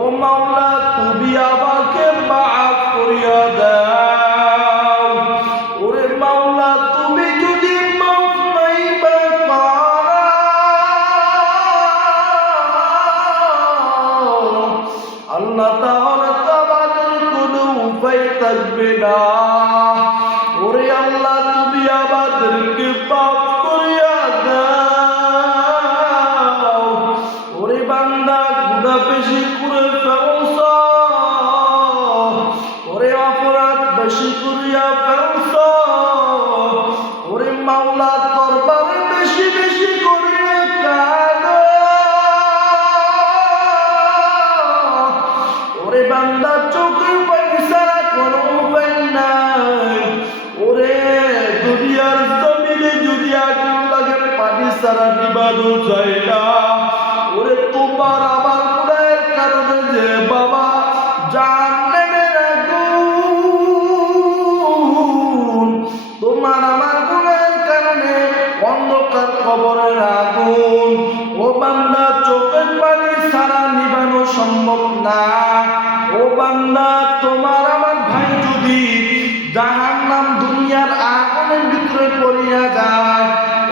ও মাওলা তুমি আমাকে মাফ করিয়া দাও। ওরে মাওলা তুমি যদি মাফ নাই বা আল্লাহ তাআলা তোমাদের কোনো উপায় থাকবে না। ওরে আল্লাহ তুমি আমাদেরকে মাফ করিয়া দাও। ওরে বান্দা গুনাহ বেশি করে ফেলছ, ওরে অপরাধ বেশি করিয়া ফেলছ, ওরে মাওলা দরবারে বেশি বেশি করিয়া কাঁদো। ওরে বান্দা চোখের পানি ছাড়া কোনো উপায় নাই। ওরে দুনিয়ার জমিনে যদি আগুন লাগে পানি ছাড়া নিবানো যায় না। ওরে তোমার আমার গুনাহের কারণে যে বাবা জাহান্নামের আগুন, তোমার আমার গুনাহের কারণে অন্ধকার কবরের আগুন, ও বান্দা চোখের পানি ছাড়া নিবানো সম্ভব না। ও বান্দা তোমার আমার ভাই যদি জাহান্নাম দুনিয়ার আগুনের ভিতরে পড়িয়া যায়,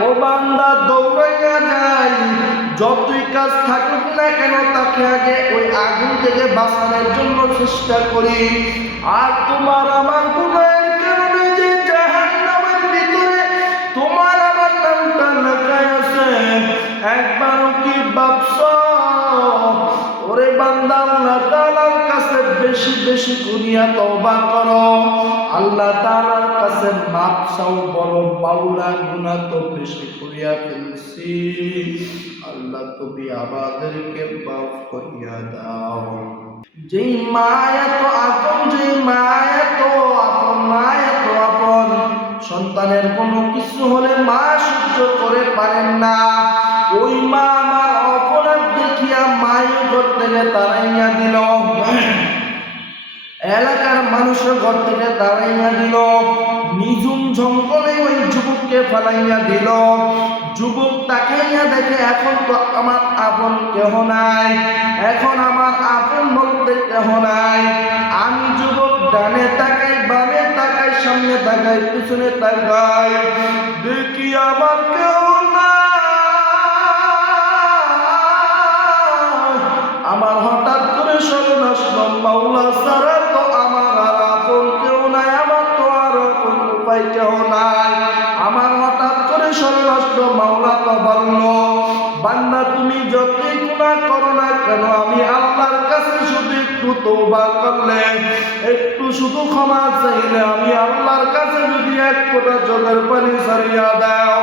ও বান্দা দৌড়াইয়া যায়, যতই কাজ থাকুক না কেন তাকে আগে ওই আগুন থেকে বাঁচানোর জন্য চেষ্টা করি। আর তোমার আমার গুনাহের কারণে যে জাহান্নামের ভিতরে তোমার আমার নামটা লেখায় আছে, একবারও কি ভাবছো? ওরে বান্দা আল্লাহ তাআলার কাছে বেশি বেশি করিয়া তওবা করো, আল্লাহ তাআলার কাছে মাপ চাও, বলো মাওলা গুনাহ তো বেশি করিয়া ফেলছি, আল্লাহ তুমি আমাদেরকে মাফ করিয়া দাও। যেই মায়া তো আপন, যেই মায়া তো আপন, মায়া তো আপন, সন্তানের কোনো কিছু হলে মা সহ্য করে পারেন না। ওই মা আমার অপরাধ দেখিয়া মায়ের ঘর থেকে তাড়াইয়া দিল, এলাকার মানুষের ঘর থেকে তাড়াইয়া দিল, নিঝুম জঙ্গলে ওই যুবককে ফেলাইয়া দিল। যুবক তাকাইয়া দেখে এখন তো আমার আপন কেহ নাই, এখন আমার আপন বলতে কেহ নাই। আমি যুবক ডানে তাকাই, বামে তাকাই, সামনে তাকাই, পিছনে তাকাই, দেখি আমার কেউ নাই। আমার হঠাৎ করে স্মরণ আসলো মাওলা ছাড়া তো আমার আর আপন কেউ নাই, আমার তো আর আপন উপায় কেউ নাই। আমার হঠাৎ করে স্মরণ আসলো মাওলা তো বলল, বান্দা তুমি যতই গুনাহ করো না কেন আমি আল্লাহর কাছে শুধু একটু তওবা করলে, একটু শুধু ক্ষমা চাইলে, আমি আল্লাহর কাছে যদি এক ফোঁটা চোখের পানি ছাড়িয়া দাও,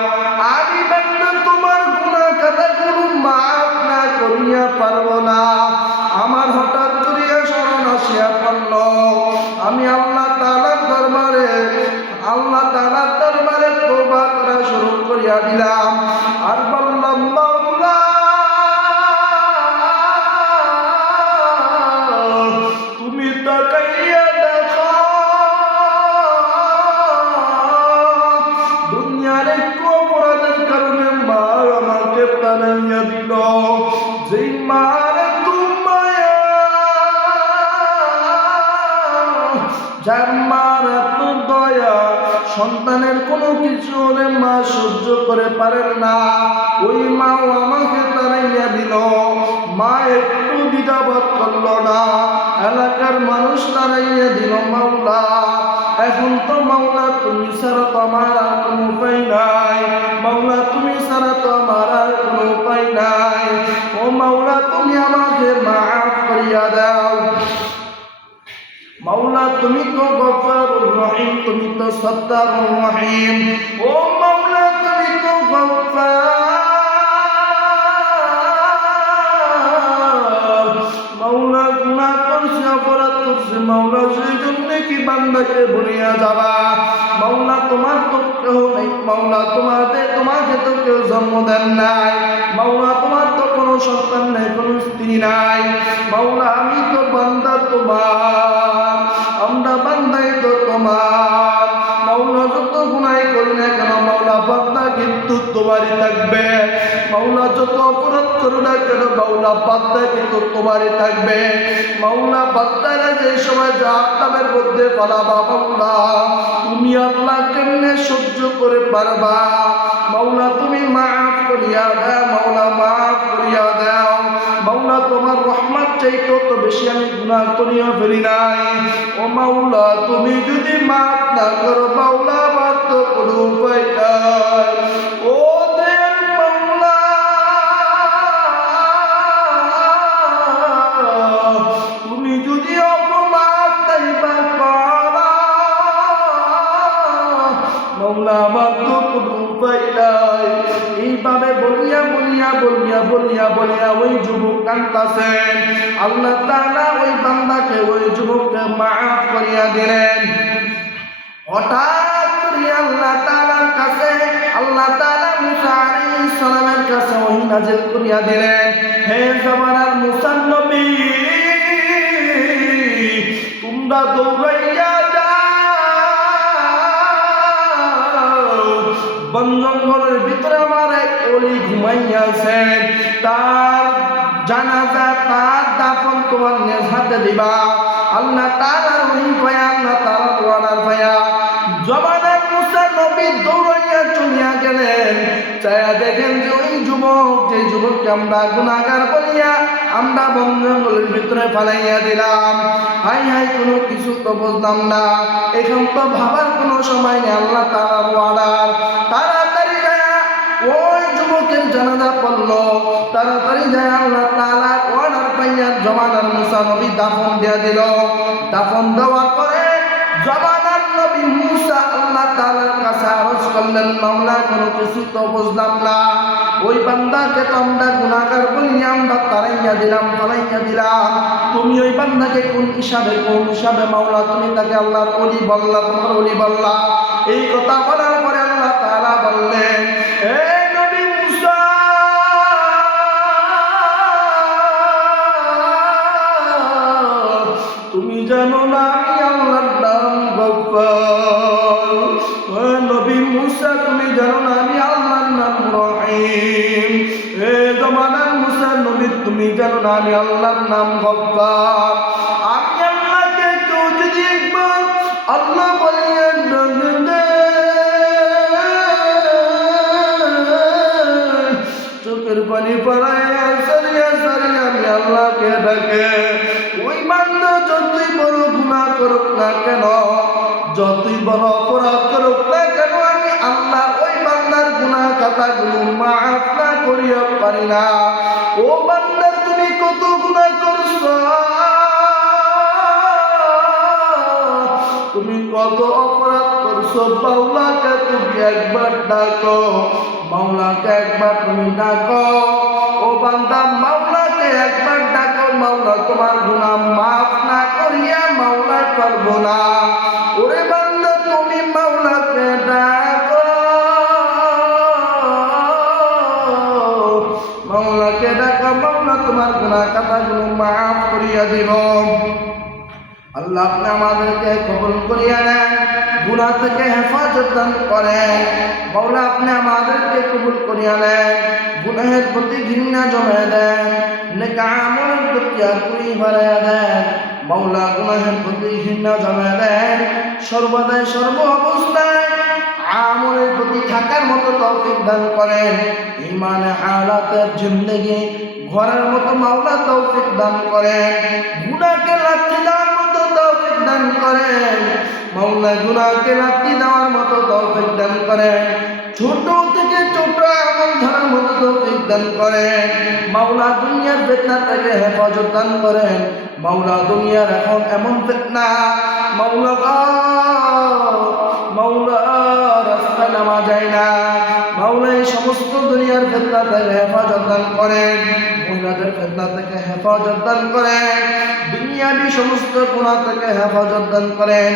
আমি বান্দা তোমার গুনাহ খাতাগুলো মাফ না করিয়া পারবো না। আমার হঠাৎ করিয়া স্মরণ আসিয়া পড়ল, আমি আল্লাহ তাআলার দরবারে, আল্লাহ তাআলার দরবারে তওবা করা শুরু করিয়া দিলাম। আর বললাম মাওলা তুমি তাকাইয়া দেখো, দুনিয়ার একটু অপরাধের কারণে মা আমাকে তাড়াইয়া দিল। যেই মার তোমায়, যার মার এত দয়া, সন্তানের কোনো কিছু হলে মা সহ্য করে পারেন না, ওই মাও আমাকে তাড়াইয়া দিল। মা একটু দ্বিধাবোধ করল না, এলাকার মানুষ তাড়াইয়া দিল। মাওলা এখন তো মাওলা তুমি ছাড়া তো আমার আর কোনো উপায় নাই, মাওলা তুমি ছাড়া তো আমার আর কোনো উপায় নাই। ও মাওলা তুমি আমাকে মাফ করিয়া দাও। মাওলা তুমি তো গফফারুর রহিম, তুমি তো সত্তারুর রহিম। ও মাওলা তুমি তো গফফার। মাওলা গুনাহ করছে, অপরাধ করছে, মাওলা সেই জন্য কি বান্দাকে ভুলিয়া যাবা? মাওলা তোমার তো কেউ নেই, মাওলা তোমাকে তো কেউ জন্ম দেন নাই, মাওলা তোমার তো কোনো সন্তান নেই, কোনো স্ত্রী নাই। মাওলা আমি তো বান্দা তোমার, আমরা বান্দাই তো তোমার। মাওলা যত গুনাহ করি না কেন মাওলা বান্দা কিন্তু তোমারই থাকবে। মাওলা যত অপরাধ করো না কেন মাওলা বান্দা কিন্তু তোমারই থাকবে। মাওলা বান্দারা যে সময় জাহান্নামের মধ্যে পালাবা মাওলা তুমি আল্লাহ কেমনে সহ্য করে পারবা? মাওলা তুমি মাফ করিয়া দাও, মাওলা মাফ করিয়া দাও। মাওলা তোমার রহমত চাইতো তো বেশি আমি গুনাহ করিয়া ফেলি নাই। ও মাওলা তুমি যদি মাফ না করো মাওলা আমার তো কোনো উপায় নাই। ও দেন মাওলা তুমি যদি অপমাফ চাইবা পারা মাওলা আমার তো কোনো উপায় নাই। এইভাবে বলিয়া বলিয়া বলিয়া বলিয়া বলিয়া ওই যুবক কাঁদতেছেন। আল্লাহ তাআলা ওই বান্দাকে ওই যুবককে মাফ করিয়া দিলেন। হঠাৎ করে আল্লাহ তাআলার কাছে আল্লাহ তাআলা মুসা আলাইহিস সালামের কাছে ওহী নাযিল করিয়া দিলেন, হে জামানার মুসা নবী তোমরা দৌড়াইয়া বন জঙ্গলের ভিতরে আমার এক ওলি ঘুমাইয়াছেন, তার জানাজা তার দাফন তোমার নিজ হাতে দিবা। আল্লাহ তাআলার ওহী পায়া আল্লাহ তাআলার ওয়ার্ডার পায়া জমানার মুসা নবী দৌড়াইয়া চলিয়া গেলেন। চায়া দেখেন যে ওই যুবক, যে যুবককে আমরা গুনাহগার বলিয়া আমরা বন জঙ্গলের ভিতরে ফালাইয়া দিলাম, হাই হাই কোনো কিছু তো বুঝলাম না। এখন তো ভাবার কোনো সময় নেই। আল্লাহ তাআলার ওয়ার্ডার, তাড়াতাড়ি যায় ওই যুবকের জানাজা পড়লো। তাড়াতাড়ি যায় আল্লাহ তাআলা ওয়ার্ডার পাইয়া জমানার মুসা নবী দাফন দিয়া দিল। দাফন দেওয়ার পরে জমানার নবী মুসা আল্লাহ তাআলার কাছে আরজ করলেন, মাওলা কোনো কিছু তো বুঝলাম না। ওই বান্দাকে তো আমরা গুনাহগার বলিয়া আমরা তাড়াইয়া দিলাম, ফালাইয়া দিলাম। তুমি ওই বান্দাকে কোন হিসাবে মাওলা তুমি তাকে আল্লাহর ওলি বললা, তোমার ওলি বললা। এই কথা বলার পরে আল্লাহ তাআলা বললেন, হে নবী মুসা তুমি জানো না আমি আল্লাহর নাম গফফার। হে নবী মুসা তুমি জানো না আমি আল্লাহর নাম রহিম। হে জমানার মুসা নবী তুমি জানো না আমি আল্লাহর নাম গফফার। আমি আল্লাহকে কেউ যদি একবার আল্লাহ বলিয়া ডাকে, চোখের পানি পড়াইয়া সারিয়া সারিয়া আমি আল্লাহকে ডাকে, ওই বান্দা যতই বড় গুনাহ করুক না কেন, যতই বড় অপরাধ করুক না কেন, আমি আল্লাহ ওই বান্দার গুনাহ খাতাগুলো মাফ না করিয়া পারি না। ও বান্দা তুমি কত গুনাহ করছো, তুমি কত অপরাধ করছো, মাওলাকে তুমি একবার ডাকো, মাওলাকে একবার তুমি ডাকো। ও বান্দা মাওলাকে একবার ডাকো, মাওলা তোমার গুনাহ মাফ না করিয়া মাওলা পারবো না। ওরে বান্দা তুমি মাওলাকে ডাকো, মাওলাকে ডাকো, মাওলা তোমার গুনাহ খাতাগুলো মাফ করিয়া দিব। আল্লাহ আপনি আমাদেরকে কবুল করিয়া নেন, গুনাহ থেকে হেফাজত দান করেন। মাওলা আপনি আমাদেরকে কবুল করিয়া নেন, গুনাহের প্রতি ঘৃণা জমে দেন, নেক আমলের প্রতি আকুরি বাড়াইয়া দেন। মাওলা গুনাহের প্রতি ঘৃণা জমে দেন, সর্বদাই সর্ব অবস্থায় আমলের প্রতি থাকার মতো তৌফিক দান করেন। ঈমানে হালাতের জিন্দেগি ঘরের মতো মাওলা তৌফিক দান করেন। গুনাহকে লাথি দেওয়ার মতো তৌফিক দান করেন। মাওলা গুনাহকে লাথি দেওয়ার মতো তৌফিক দান করেন। ছোট থেকে ছোট আমল ধরার মতো তৌফিক দান করেন। মাওলা দুনিয়ার ফিতনা থেকে হেফাজত দান করেন। মাওলা দুনিয়ার এখন এমন ফিতনা, মাওলা মাওলা রাস্তায় নামা যায় না। মাওলা এই সমস্ত দুনিয়ার ফিতনা থেকে হেফাজত দান করেন, মহিলাদের ফিতনা থেকে হেফাজত দান করেন, দুনিয়াবি সমস্ত গুনাহ থেকে হেফাজত দান করেন।